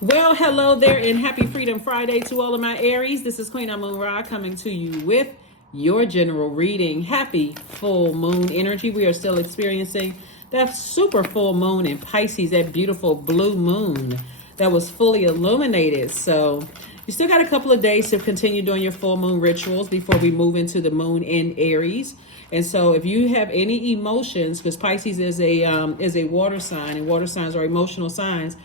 Well, hello there and happy Freedom Friday to all of my Aries. This is Queen Amun Ra coming to you with your general reading. Happy full moon energy. We are still experiencing that super full moon in Pisces, that beautiful blue moon that was fully illuminated. So you still got a couple of days to continue doing your full moon rituals before we move into the moon in Aries. And so if you have any emotions, because Pisces is a water sign, and water signs are emotional signs.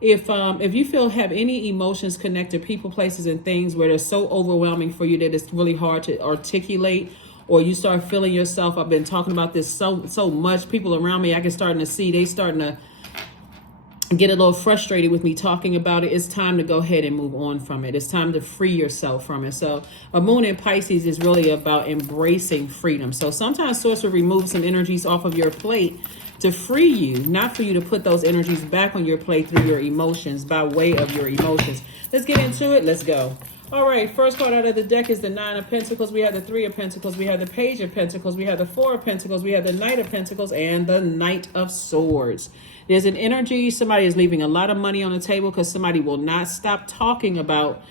If you have any emotions connected to people, places, and things where they're so overwhelming for you that it's really hard to articulate, or you start feeling yourself, I've been talking about this so much, people around me, I can starting to see, they starting to get a little frustrated with me talking about it. It's time to go ahead and move on from it. It's time to free yourself from it. So a moon in Pisces is really about embracing freedom. So sometimes Source will remove some energies off of your plate to free you, not for you to put those energies back on your plate through your emotions, by way of your emotions. Let's get into it. Let's go. All right, first card out of the deck is the Nine of Pentacles. We have the Three of Pentacles. We have the Page of Pentacles. We have the Four of Pentacles. We have the Knight of Pentacles and the Knight of Swords. There's an energy. Somebody is leaving a lot of money on the table because somebody will not stop talking about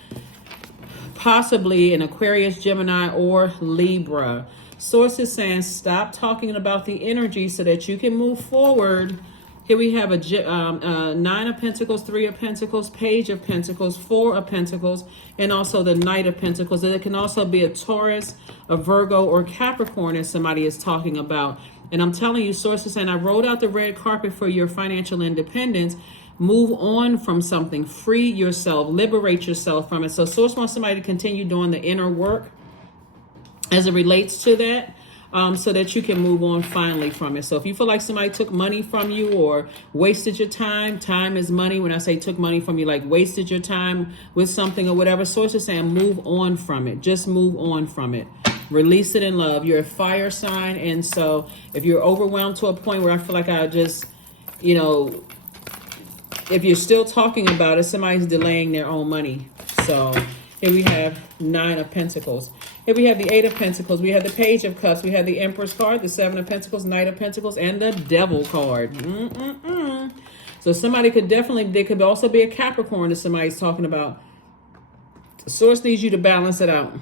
possibly an Aquarius, Gemini, or Libra. Source is saying stop talking about the energy so that you can move forward. Here we have a Nine of Pentacles, Three of Pentacles, Page of Pentacles, Four of Pentacles, and also the Knight of Pentacles. And it can also be a Taurus, a Virgo, or Capricorn as somebody is talking about. And I'm telling you, Source is saying I rolled out the red carpet for your financial independence. Move on from something. Free yourself. Liberate yourself from it. So Source wants somebody to continue doing the inner work as it relates to that. So that you can move on finally from it. So if you feel like somebody took money from you or wasted your time is money. When I say took money from you, like wasted your time with something or whatever, Source is saying move on from it. Just move on from it. Release it in love. You're a fire sign. And so if you're overwhelmed to a point where I feel like I just, if you're still talking about it, somebody's delaying their own money. So here we have Nine of Pentacles. Here we have the Eight of Pentacles. We have the Page of Cups. We have the Empress card, the Seven of Pentacles, Knight of Pentacles, and the Devil card. So somebody there could also be a Capricorn that somebody's talking about. Source needs you to balance it out.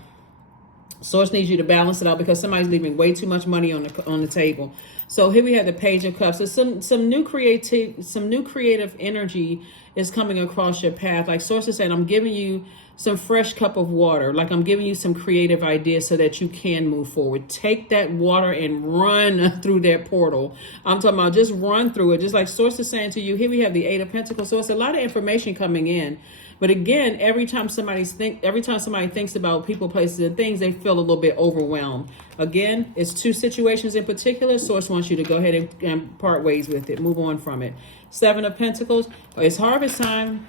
Source needs you to balance it out because somebody's leaving way too much money on the table. So here we have the Page of Cups. So some new creative energy is coming across your path. Like Source is saying, I'm giving you some fresh cup of water. Like I'm giving you some creative ideas so that you can move forward. Take that water and run through that portal. I'm talking about just run through it. Just like Source is saying to you, here we have the Eight of Pentacles. So it's a lot of information coming in. But again, every time somebody thinks about people, places, and things, they feel a little bit overwhelmed. Again, it's two situations in particular. Source wants you to go ahead and part ways with it. Move on from it. Seven of Pentacles. It's harvest time.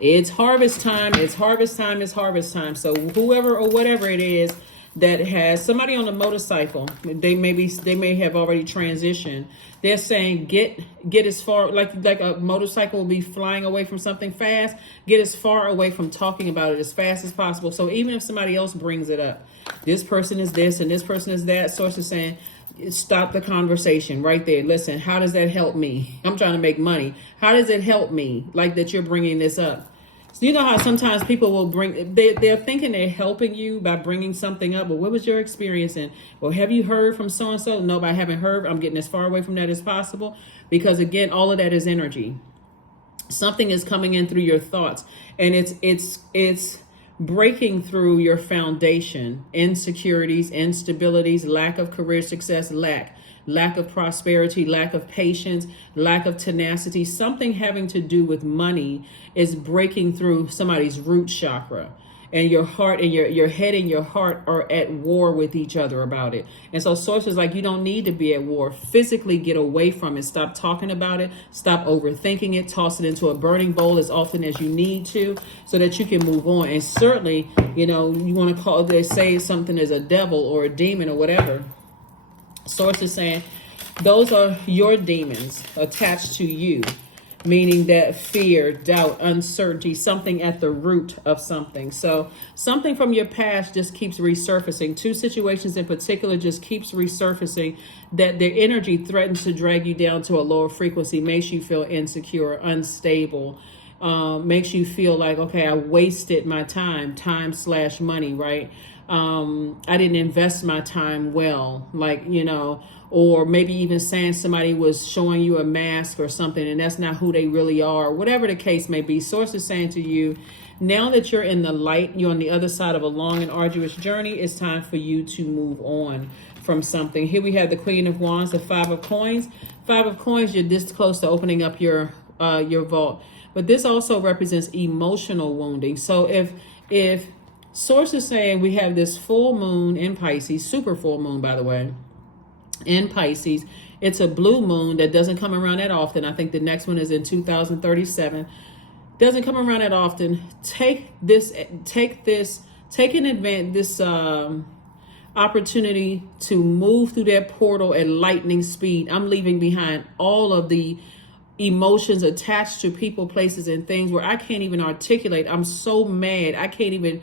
It's harvest time. It's harvest time. It's harvest time. So whoever or whatever it is that has somebody on a motorcycle, they may have already transitioned. They're saying get as far, like a motorcycle will be flying away from something fast. Get as far away from talking about it as fast as possible. So even if somebody else brings it up, this person is this and this person is that, Source is saying stop the conversation right there. Listen, how does that help me? I'm trying to make money. How does it help me? Like that you're bringing this up. So you know how sometimes people will they're thinking they're helping you by bringing something up. But what was your experience in? Well, have you heard from so-and-so? No, I haven't heard. I'm getting as far away from that as possible. Because again, all of that is energy. Something is coming in through your thoughts. And it's breaking through your foundation, insecurities, instabilities, lack of career success, lack of prosperity, lack of patience, lack of tenacity. Something having to do with money is breaking through somebody's root chakra. And your heart and your head and your heart are at war with each other about it. And so Source is like, you don't need to be at war. Physically get away from it. Stop talking about it. Stop overthinking it. Toss it into a burning bowl as often as you need to so that you can move on. And certainly, you want to they say something is a devil or a demon or whatever. Source is saying those are your demons attached to you. Meaning that fear, doubt, uncertainty, something at the root of something. So something from your past just keeps resurfacing. Two situations in particular just keeps resurfacing that their energy threatens to drag you down to a lower frequency, makes you feel insecure, unstable. makes you feel like, okay, I wasted my time/money, right? I didn't invest my time well, like, or maybe even saying somebody was showing you a mask or something and that's not who they really are, whatever the case may be. Source is saying to you, now that you're in the light, you're on the other side of a long and arduous journey, it's time for you to move on from something. Here we have the Queen of Wands, the Five of Coins. Five of Coins, you're this close to opening up your vault. But this also represents emotional wounding. So if Source is saying we have this full moon in Pisces, super full moon, by the way, in Pisces. It's a blue moon that doesn't come around that often. I think the next one is in 2037. Doesn't come around that often. Take this opportunity to move through that portal at lightning speed. I'm leaving behind all of the emotions attached to people, places, and things where I can't even articulate. I'm so mad. I can't even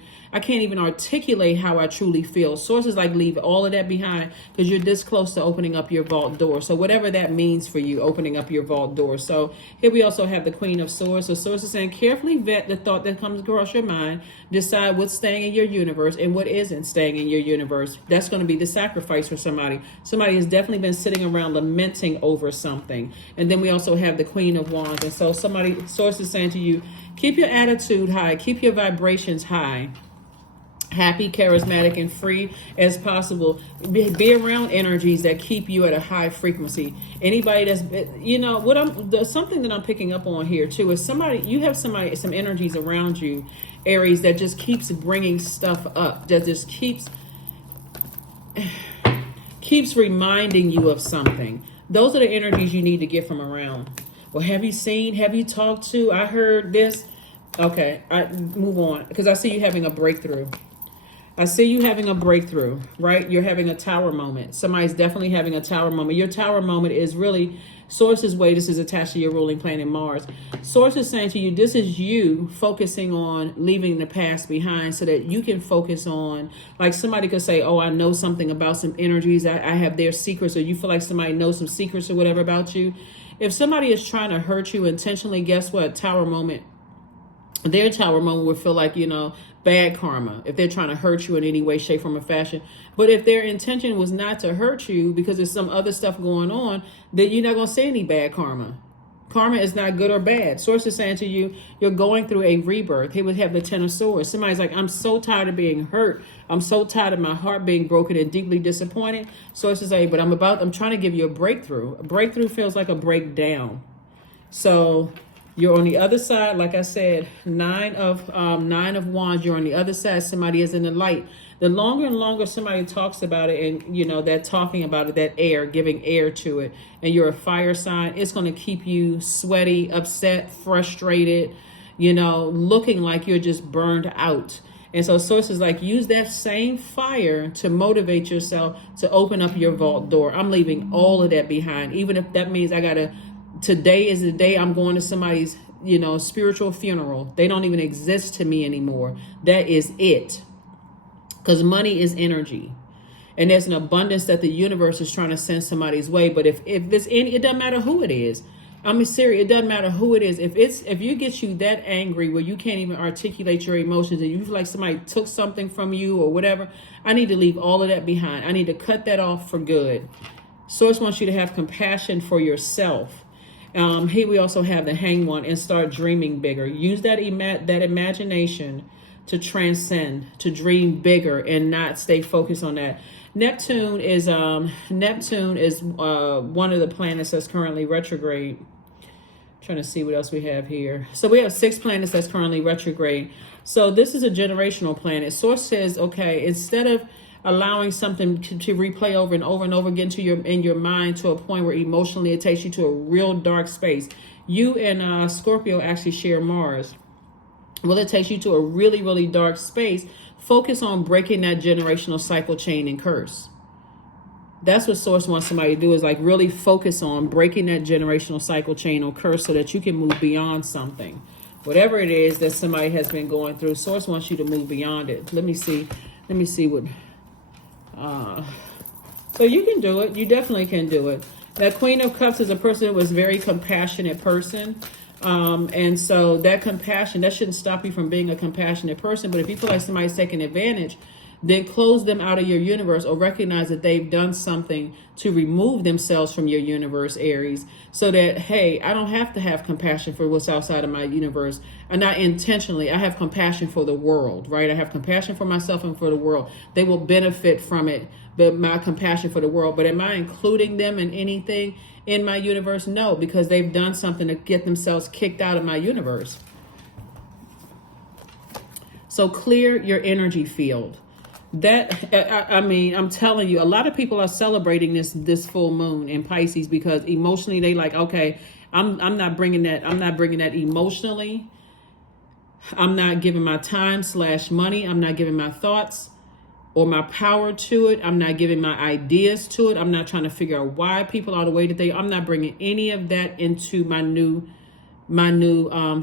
articulate how I truly feel. Sources like leave all of that behind because you're this close to opening up your vault door. So whatever that means for you, opening up your vault door. So here we also have the Queen of Swords. So Source is saying carefully vet the thought that comes across your mind. Decide what's staying in your universe and what isn't staying in your universe. That's going to be the sacrifice for somebody. Somebody has definitely been sitting around lamenting over something. And then we also have the Queen of Wands. And so Source is saying to you, keep your attitude high, keep your vibrations high. Happy, charismatic, and free as possible. Be around energies that keep you at a high frequency. Anybody that's, something that I'm picking up on here too is you have some energies around you, Aries, that just keeps bringing stuff up, that just keeps reminding you of something. Those are the energies you need to get from around. Well, have you talked to, I heard this. Okay, I move on because I see you having a breakthrough. Right? You're having a tower moment. Somebody's definitely having a tower moment. Your tower moment is really Source's way. This is attached to your ruling planet Mars. Source is saying to you, this is you focusing on leaving the past behind so that you can focus on, like somebody could say, oh, I know something about some energies. I have their secrets, or you feel like somebody knows some secrets or whatever about you. If somebody is trying to hurt you intentionally, guess what? Their tower moment would feel like, bad karma if they're trying to hurt you in any way, shape, form, or fashion. But if their intention was not to hurt you because there's some other stuff going on, then you're not going to see any bad karma. Karma is not good or bad. Source is saying to you, you're going through a rebirth. He would have the Ten of Swords. Somebody's like, I'm so tired of being hurt. I'm so tired of my heart being broken and deeply disappointed. Source is saying, but I'm trying to give you a breakthrough. A breakthrough feels like a breakdown. So you're on the other side, like I said, nine of wands. You're on the other side. Somebody is in the light. The longer and longer somebody talks about it, and that talking about it, that air, giving air to it, and you're a fire sign, it's going to keep you sweaty, upset, frustrated, looking like you're just burned out. And so Sources like, use that same fire to motivate yourself to open up your vault door. I'm leaving all of that behind, even if that means today is the day I'm going to somebody's, spiritual funeral. They don't even exist to me anymore. That is it. Because money is energy. And there's an abundance that the universe is trying to send somebody's way. But if there's it doesn't matter who it is. I'm serious. It doesn't matter who it is. If you get you that angry where you can't even articulate your emotions and you feel like somebody took something from you or whatever, I need to leave all of that behind. I need to cut that off for good. Source wants you to have compassion for yourself. Here we also have the Hanged One, and start dreaming bigger. Use that imagination to transcend, to dream bigger, and not stay focused on that. Neptune is one of the planets that's currently retrograde. Trying to see what else we have here. So we have 6 planets that's currently retrograde. So this is a generational planet. Source says, okay, instead of allowing something to replay over and over and over again in your mind to a point where emotionally it takes you to a real dark space. You and Scorpio actually share Mars. Well, it takes you to a really, really dark space. Focus on breaking that generational cycle, chain, and curse. That's what Source wants somebody to do, is like really focus on breaking that generational cycle, chain, or curse so that you can move beyond something. Whatever it is that somebody has been going through, Source wants you to move beyond it. Let me see what... So you can do it. You definitely can do it. That Queen of Cups is a person who was very compassionate person. And so that compassion, that shouldn't stop you from being a compassionate person. But if you feel like somebody's taking advantage, then close them out of your universe, or recognize that they've done something to remove themselves from your universe, Aries, so that, hey, I don't have to have compassion for what's outside of my universe. And not intentionally, I have compassion for the world, right? I have compassion for myself and for the world. They will benefit from it, but my compassion for the world. But am I including them in anything in my universe? No, because they've done something to get themselves kicked out of my universe. So clear your energy field. That, I mean, I'm telling you, a lot of people are celebrating this full moon in Pisces because emotionally they like, okay, I'm not bringing that. I'm not bringing that emotionally. I'm not giving my time / money. I'm not giving my thoughts or my power to it. I'm not giving my ideas to it. I'm not trying to figure out why people are the way that they. I'm not bringing any of that into my new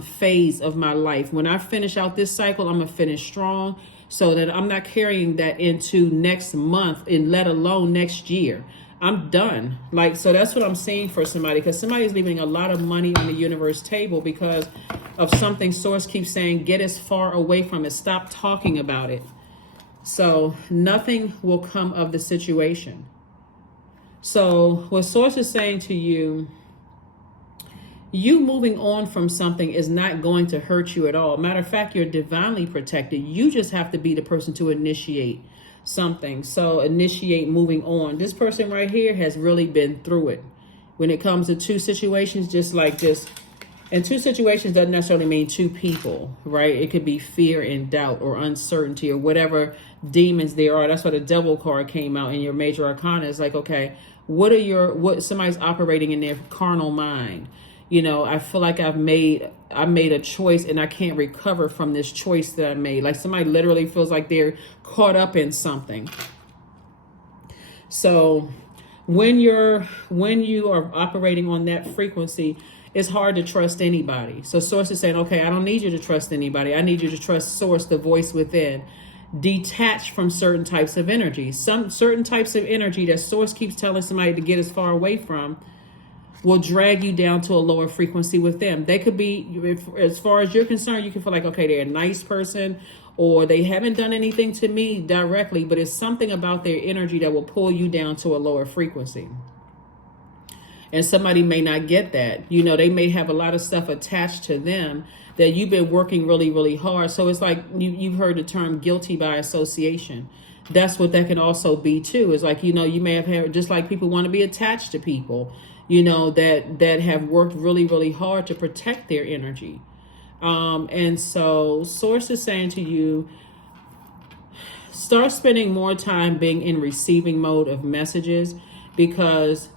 phase of my life. When I finish out this cycle, I'm gonna finish strong, so that I'm not carrying that into next month and let alone next year. I'm done. Like, so that's what I'm seeing for somebody, because somebody's leaving a lot of money on the universe table because of something source keeps saying, get as far away from it. Stop talking about it. So nothing will come of the situation. So what source is saying to you, you moving on from something is not going to hurt you at all. Matter of fact, you're divinely protected. You just have to be the person to initiate something. So initiate moving on. This person right here has really been through it. When it comes to two situations, just like this, and two situations doesn't necessarily mean two people, right? It could be fear and doubt or uncertainty or whatever demons there are. That's why the devil card came out in your major arcana. It's like, okay, what somebody's operating in their carnal mind. You know, I feel like I made a choice and I can't recover from this choice that I made. Like somebody literally feels like they're caught up in something. So when you are operating on that frequency, it's hard to trust anybody. So source is saying, okay, I don't need you to trust anybody. I need you to trust source, the voice within. Detach from certain types of energy. Some certain types of energy that source keeps telling somebody to get as far away from will drag you down to a lower frequency with them. They could be, as far as you're concerned, you can feel like, okay, they're a nice person, or they haven't done anything to me directly, but it's something about their energy that will pull you down to a lower frequency. And somebody may not get that. You know, they may have a lot of stuff attached to them that you've been working really, really hard. So it's like you've heard the term guilty by association. That's what that can also be too. It's like, you know, you may have had, just like people want to be attached to people, you know, that have worked really, really hard to protect their energy. And so source is saying to you, start spending more time being in receiving mode of messages, because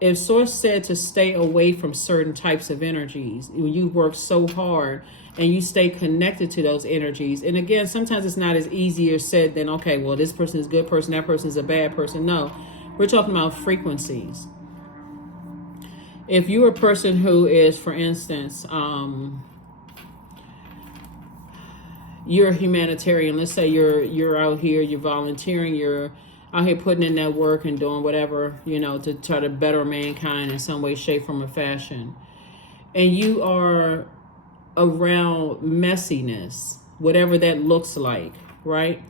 if source said to stay away from certain types of energies, you work so hard and you stay connected to those energies. And again, sometimes it's not as easier said than, okay, well, this person is a good person, that person is a bad person. No, we're talking about frequencies. If you're a person who is, for instance, you're a humanitarian, let's say you're out here, you're volunteering, you're out here putting in that work and doing whatever, you know, to try to better mankind in some way, shape, form, or fashion. And you are around messiness, whatever that looks like, right?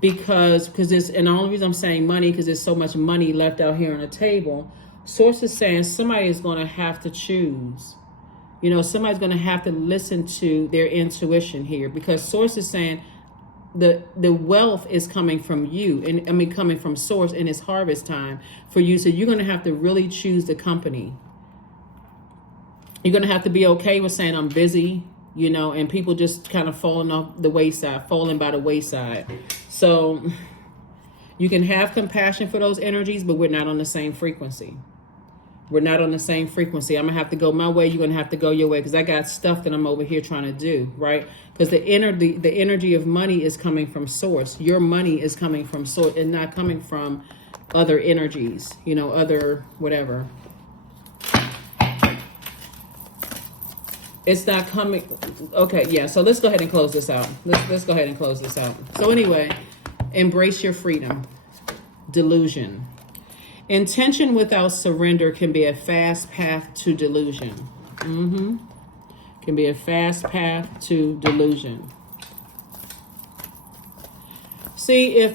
Because it's, and the only reason I'm saying money, because there's so much money left out here on the table. Source is saying somebody is going to have to choose. You know, somebody's going to have to listen to their intuition here, because source is saying the wealth is coming from you, and I mean coming from source, and it's harvest time for you. So you're going to have to really choose the company. You're going to have to be okay with saying I'm busy, you know, and people just kind of falling by the wayside. So you can have compassion for those energies, but we're not on the same frequency. We're not on the same frequency. I'm going to have to go my way. You're going to have to go your way, because I got stuff that I'm over here trying to do, right? Because the energy of money is coming from source. Your money is coming from source and not coming from other energies, you know, other whatever. It's not coming. Okay, yeah. So let's go ahead and close this out. Let's go ahead and close this out. So anyway, embrace your freedom. Delusion. Intention without surrender can be a fast path to delusion. Can be a fast path to delusion. See, if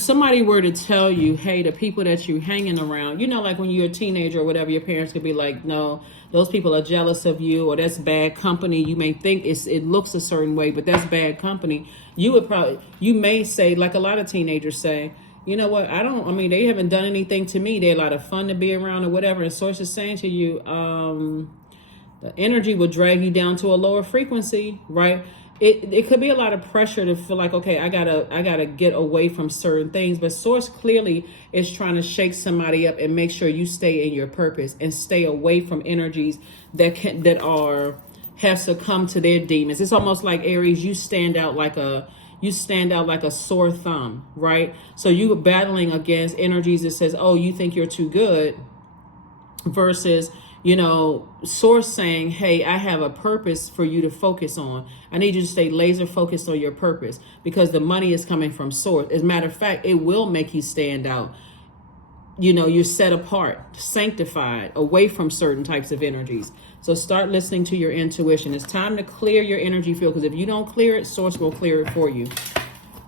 somebody were to tell you, hey, the people that you're hanging around, you know, like when you're a teenager or whatever, your parents could be like, no, those people are jealous of you, or that's bad company. You may think it looks a certain way, but that's bad company. You may say, like a lot of teenagers say, you know what, they haven't done anything to me. They're a lot of fun to be around or whatever. And source is saying to you, the energy will drag you down to a lower frequency, right? It could be a lot of pressure to feel like, okay, I gotta get away from certain things. But source clearly is trying to shake somebody up and make sure you stay in your purpose and stay away from energies that have succumbed to their demons. It's almost like, Aries, you stand out like a sore thumb, right? So you are battling against energies that says, oh, you think you're too good, versus, you know, source saying, hey, I have a purpose for you to focus on. I need you to stay laser focused on your purpose, because the money is coming from source. As a matter of fact, it will make you stand out. You know, you're set apart, sanctified, away from certain types of energies. So start listening to your intuition. It's time to clear your energy field, because if you don't clear it, source will clear it for you.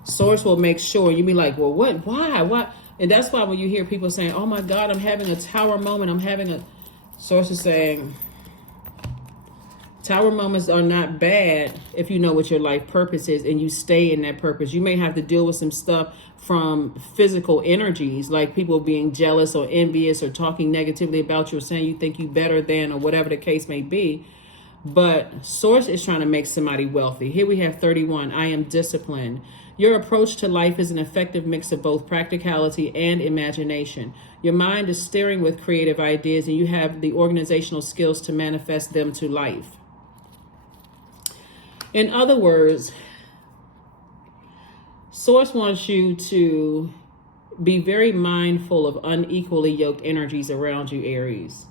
Source will make sure. You'll be like, well, what? Why? And that's why when you hear people saying, oh my God, I'm having a tower moment, source is saying, tower moments are not bad if you know what your life purpose is and you stay in that purpose. You may have to deal with some stuff from physical energies, like people being jealous or envious or talking negatively about you or saying you think you better than, or whatever the case may be. But source is trying to make somebody wealthy. Here we have 31. I am disciplined. Your approach to life is an effective mix of both practicality and imagination. Your mind is stirring with creative ideas, and you have the organizational skills to manifest them to life. In other words, source wants you to be very mindful of unequally yoked energies around you, Aries.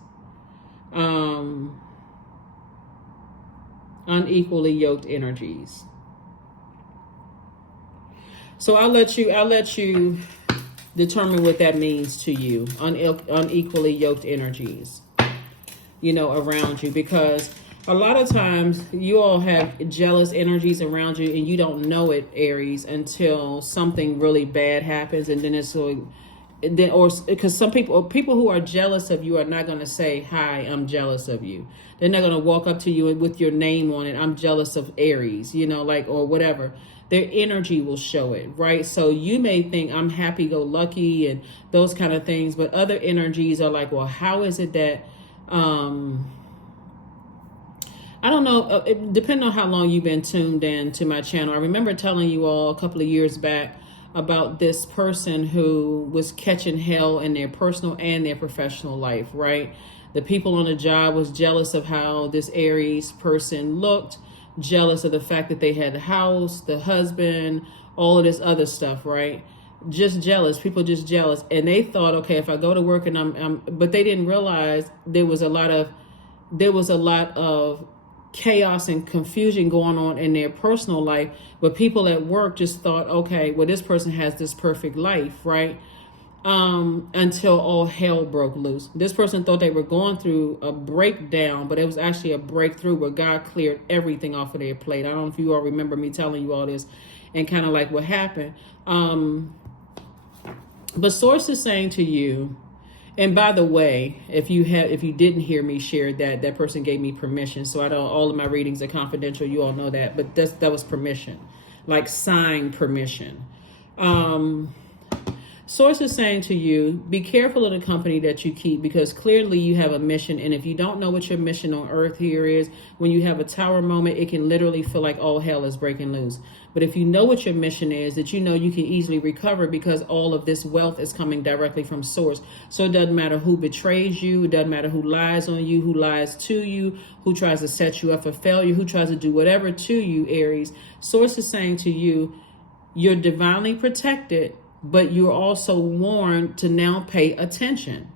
Unequally yoked energies. So I'll let you determine what that means to you. Unequally yoked energies, you know, around you, because a lot of times you all have jealous energies around you and you don't know it, Aries, until something really bad happens. And then because some people who are jealous of you are not going to say, hi, I'm jealous of you. They're not going to walk up to you with your name on it. I'm jealous of Aries, you know, like, or whatever. Their energy will show it, right? So you may think I'm happy-go-lucky and those kind of things, but other energies are like, well, how is it that, I don't know, depending on how long you've been tuned in to my channel. I remember telling you all a couple of years back about this person who was catching hell in their personal and their professional life, right? The people on the job was jealous of how this Aries person looked, jealous of the fact that they had the house, the husband, all of this other stuff, right? Just jealous. People just jealous. And they thought, okay, if I go to work and but they didn't realize there was a lot of chaos and confusion going on in their personal life, but people at work just thought, okay, well, this person has this perfect life, right? Until all hell broke loose. This person thought they were going through a breakdown, but it was actually a breakthrough where God cleared everything off of their plate. I don't know if you all remember me telling you all this and kind of like what happened. But source is saying to you, and by the way, if you didn't hear me share that person gave me permission. So I don't, all of my readings are confidential. You all know that, but that was permission, like signed permission. Source is saying to you, be careful of the company that you keep, because clearly you have a mission. And if you don't know what your mission on earth here is, when you have a tower moment, it can literally feel like all hell is breaking loose. But if you know what your mission is, that you know you can easily recover, because all of this wealth is coming directly from source. So it doesn't matter who betrays you. It doesn't matter who lies on you, who lies to you, who tries to set you up for failure, who tries to do whatever to you, Aries. Source is saying to you, you're divinely protected, but you're also warned to now pay attention.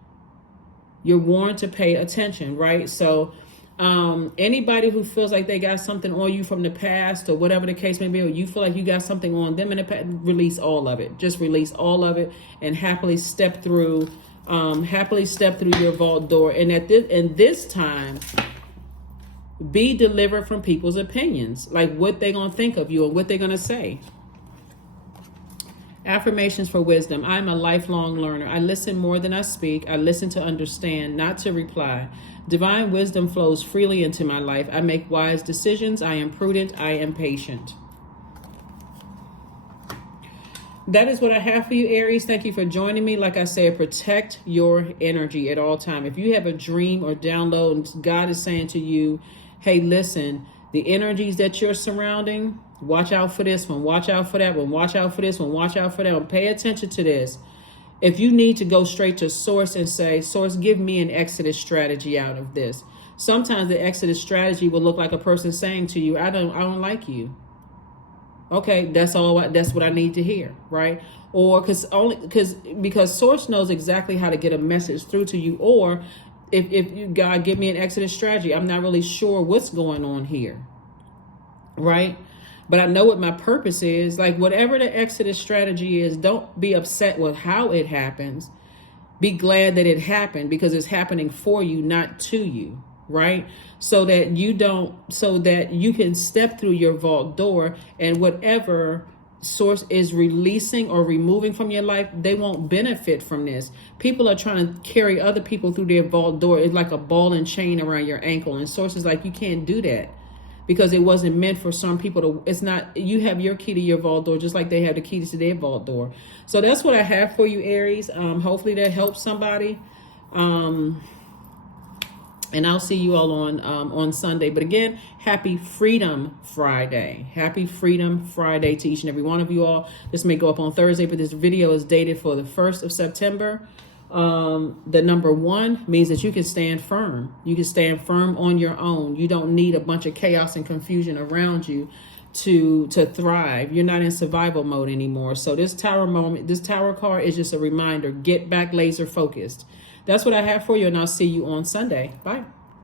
You're warned to pay attention, right? So anybody who feels like they got something on you from the past or whatever the case may be, or you feel like you got something on them in the past, release all of it. Just release all of it and happily step through Happily step through your vault door. And this time, be delivered from people's opinions, like what they're going to think of you and what they're going to say. Affirmations for wisdom. I'm a lifelong learner. I listen more than I speak. I listen to understand, not to reply. Divine wisdom flows freely into my life. I make wise decisions. I am prudent. I am patient. That is what I have for you, Aries. Thank you for joining me. Like I said, protect your energy at all times. If you have a dream or download and God is saying to you, hey, listen, the energies that you're surrounding, watch out for this one, watch out for that one, watch out for this one, watch out for that one. Pay attention to this. If you need to go straight to source and say, source, give me an exodus strategy out of this. Sometimes the exodus strategy will look like a person saying to you, I don't like you. Okay, that's what I need to hear, right? Or because source knows exactly how to get a message through to you. Or if you, God, give me an exodus strategy, I'm not really sure what's going on here, right? But I know what my purpose is. Like whatever the exodus strategy is, don't be upset with how it happens. Be glad that it happened because it's happening for you, not to you, right? So that you can step through your vault door, and whatever source is releasing or removing from your life, they won't benefit from this. People are trying to carry other people through their vault door. It's like a ball and chain around your ankle, and source is like, you can't do that. Because it wasn't meant for some people to, it's not, you have your key to your vault door just like they have the keys to their vault door. So that's what I have for you, Aries. Hopefully that helps somebody. And I'll see you all on Sunday. But again, happy Freedom Friday. Happy Freedom Friday to each and every one of you all. This may go up on Thursday, but this video is dated for the 1st of September. The number 1 means that you can stand firm. You can stand firm on your own. You don't need a bunch of chaos and confusion around you to thrive. You're not in survival mode anymore. So this tower card is just a reminder. Get back laser focused. That's what I have for you, and I'll see you on Sunday. Bye.